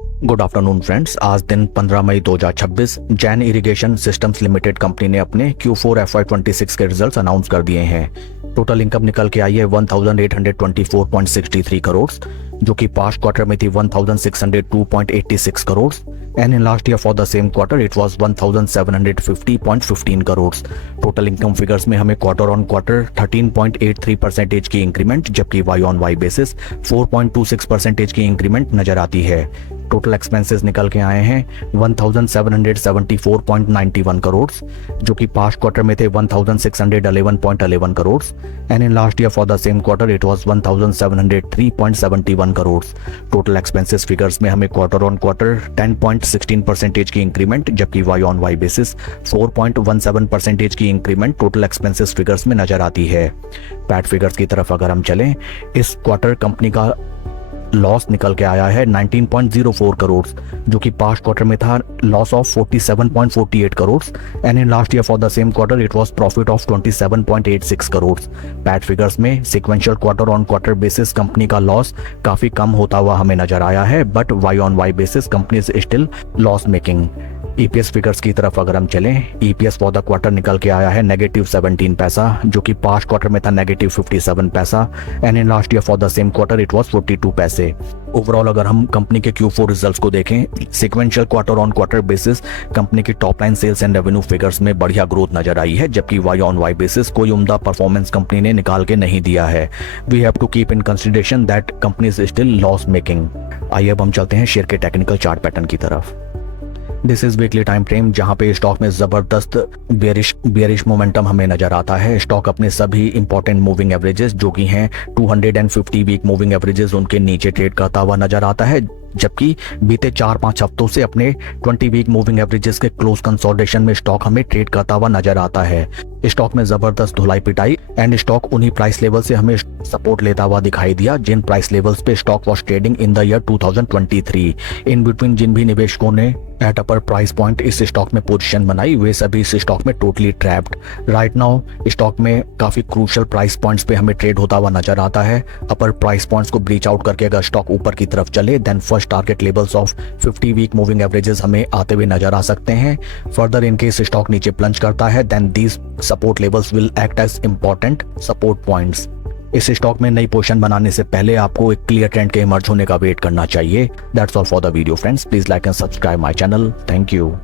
Good afternoon friends. आज दिन 15 मई 2026 Jain irrigation systems limited company ने अपने Q4 FY26 के रिजल्ट्स अनाउंस कर दिए हैं। टोटल इनकम निकल के आई है 1824.63 करोड़, जो कि पास्ट क्वार्टर में थी 1602.86 crore and in last year for the same quarter it was 1750.15 crore. Total income figures में हमें क्वार्टर ऑन क्वार्टर 13.83% की इंक्रीमेंट, जबकि वाई ऑन वाई बेसिस 4.26% की इंक्रीमेंट नजर आती है। टोटल एक्सपेंसेस निकल के आए हैं 1774.91 करोड़, जो कि पास्ट क्वार्टर में थे 1611.11 crore and in last year for the same quarter it was 1703.71 crore. Total expenses figures में हमें क्वार्टर ऑन क्वार्टर 10.16% की इंक्रीमेंट, जबकि वाई ऑन वाई बेसिस 4.17% की इंक्रीमेंट टोटल एक्सपेंसेस फिगर्स में नजर आती है। पैट फिगर्स की तरफ अगर हम चलें, इस क्वार्टर कंपनी का लॉस निकल के आया है 19.04 करोड़, जो कि पास्ट क्वार्टर में था loss of 47.48 crore and in last year for the same quarter it was profit of 27.86 crore. PAT figures में sequential quarter on quarter basis company का लॉस काफी कम होता हुआ हमें नजर आया है, but Y on Y basis company is still loss making. EPS figures की तरफ अगर हम चलें, ईपीएस फॉर द क्वार्टर निकल के आया है -17 पैसा, जो कि पास्ट क्वार्टर में था -57 पैसा and in last year for the same quarter it was 42 पैसे। ओवरऑल अगर हम कंपनी के Q4 रिजल्ट्स को देखें, sequential quarter on quarter basis company की top line sales and revenue figures में बढ़िया ग्रोथ नजर आई है, जबकि वाई ऑन वाई बेसिस कोई उम्दा परफॉर्मेंस कंपनी ने निकाल के नहीं दिया है। We have to keep in consideration that company is still loss making. आइए अब हम चलते हैं शेयर के टेक्निकल चार्ट पैटर्न की तरफ। This is weekly time frame, जहां पे स्टॉक में जबरदस्त बेरिश मोमेंटम हमें नजर आता है। स्टॉक अपने सभी इंपॉर्टेंट मूविंग एवरेजेस, जो कि हैं 250 वीक मूविंग एवरेजेस, उनके नीचे ट्रेड करता हुआ नजर आता है, जबकि बीते 4-5 हफ्तों से अपने 20 वीक मूविंग एवरेजेस के क्लोज कंसोलिडेशन में स्टॉक हमें ट्रेड करता हुआ नजर आता है। स्टॉक में जबरदस्त धुलाई पिटाई एंड स्टॉक उन्हीं प्राइस लेवल से हमें सपोर्ट लेता हुआ दिखाई दिया जिन प्राइस लेवल्स पे stock was trading in the year 2023। In between जिन भी निवेशकों ने एट अपर प्राइस पॉइंट इस स्टॉक में पोजीशन बनाई, वे सभी इस स्टॉक में totally trapped. Right now stock में काफी क्रूशियल प्राइस पॉइंट्स पे हमें ट्रेड होता हुआ नजर आता है। अपर प्राइस पॉइंट्स को ब्रीच आउट करके अगर स्टॉक ऊपर की तरफ चले, then first target levels of 50 week moving averages हमें आते हुए नजर आ सकते हैं। फर्दर इन केस स्टॉक नीचे प्लंज करता है, then these support levels will act as important support points. इस स्टॉक में नई पोजीशन बनाने से पहले आपको एक क्लियर ट्रेंड के इमर्ज होने का वेट करना चाहिए। That's all for the video friends. Please like and subscribe my channel. Thank you.